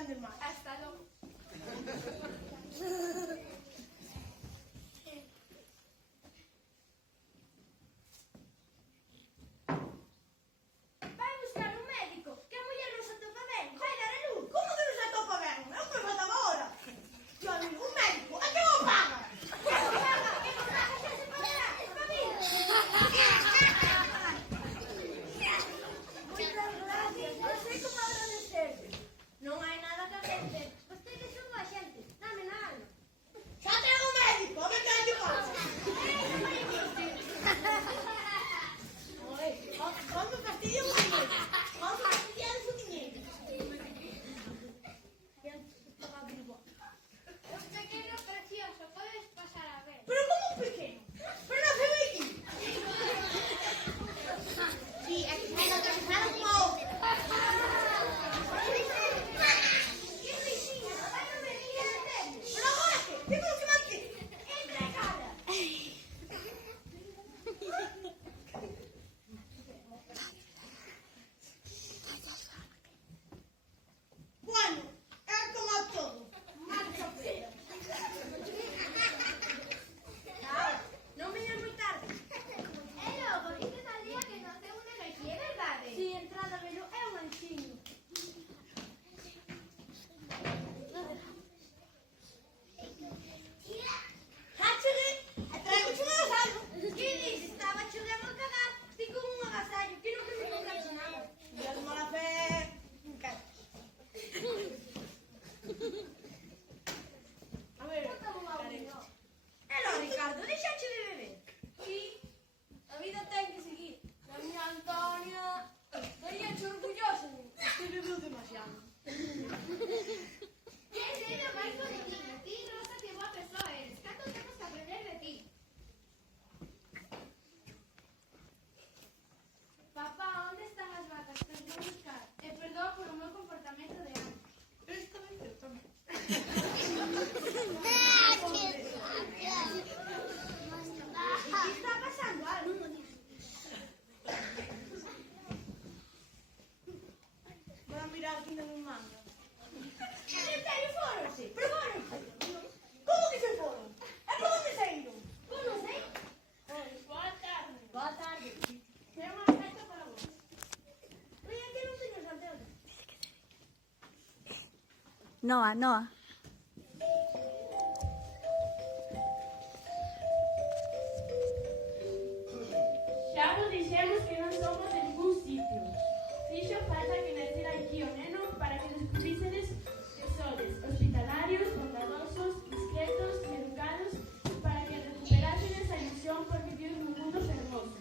grande, hermano. Hasta luego. Vai buscar un médico, que a muller non se atopa ben. Vai dar a luz. Como que non se atopa ben? É o que me faltaba ahora. Dios mío, un médico, a que vos paga? Que non paga, xa se pagará. Espabila. Moitas gracias. Non sei como agradecerse. Non hai nada que agradecer. Vostedes son boa xente. Dame na alma. Xa tengo un médico, a ver que hai que pasa. Vamos a fastidiar su dinero. Vamos a fastidiar su dinero. Un pequeno precioso, podes pasar a ver. Pero como un pequeño. Pero no se ve aquí. Sí, es que se lo trajeron como... Que risiña, vai non me digas en serio. Pero agora que? Que tengo que manter? Entregada. Bueno, es como todo. Marcha fea. Chao, non veñas moi tarde. E logo, dices al día que non ten un neno aquí, é verdade? Si, entrada velho é un anxiño. Hachiri, traigo chulo de salvo. Que dices? Estaba chulando a cagar. Ti con un agasallo, que non me nunca hecho nada. Mira de mala fe. A ver, Bótame un abrigo. Ela, Ricardo, deixache de beber. Sí, a vida ten que seguir. La miña Antonia veríache orgullosa de mí. Te bebeu demasiado. Que has sido máis bonitinha. Ti, Rosa, que boa persoa eres. Canto temos que aprender de ti. Papá, onde están as vacas? Que as vou buscar. E perdoa por o meu comportamento de antes. Esta vez eu tamén. Aquí está pasando algo. Voy a mirar aquí no me manga. En serio, fóronse. Pero fóronse. Como que se foron? E por onde saíron? Pois non sei. Boa tarde. Boa tarde. Ten unha carta para vos. Oye, aquí non teño Santiago. Noa, Noa. Xa vos dixemos que non somos de ningún sitio. Fixo falta que nacera aquí o neno para que descubrísedes que sodes hospitalarios, bondadosos, discretos e educados, para que recuperasen esa ilusión por vivir nun mundo fermoso.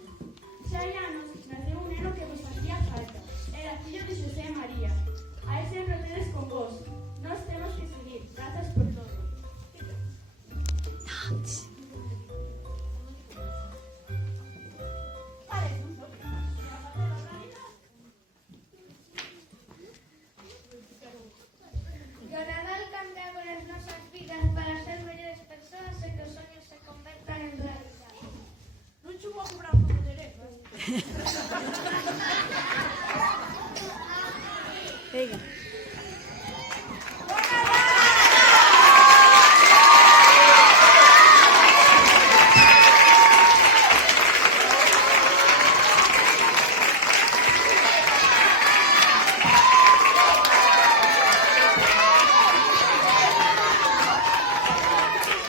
Xa hai anos naceu un neno que vos facía falta. Era fillo de Xosé e María. A ese sempre tedes con vos. Nós temos que seguir. Grazas por todo. Parece un sol. Que o Nadal cambia agora as nosas vidas para ser mellores persoas e que os soños se convertan en realidade. Non che vou a cobrar por teléfono. Venga.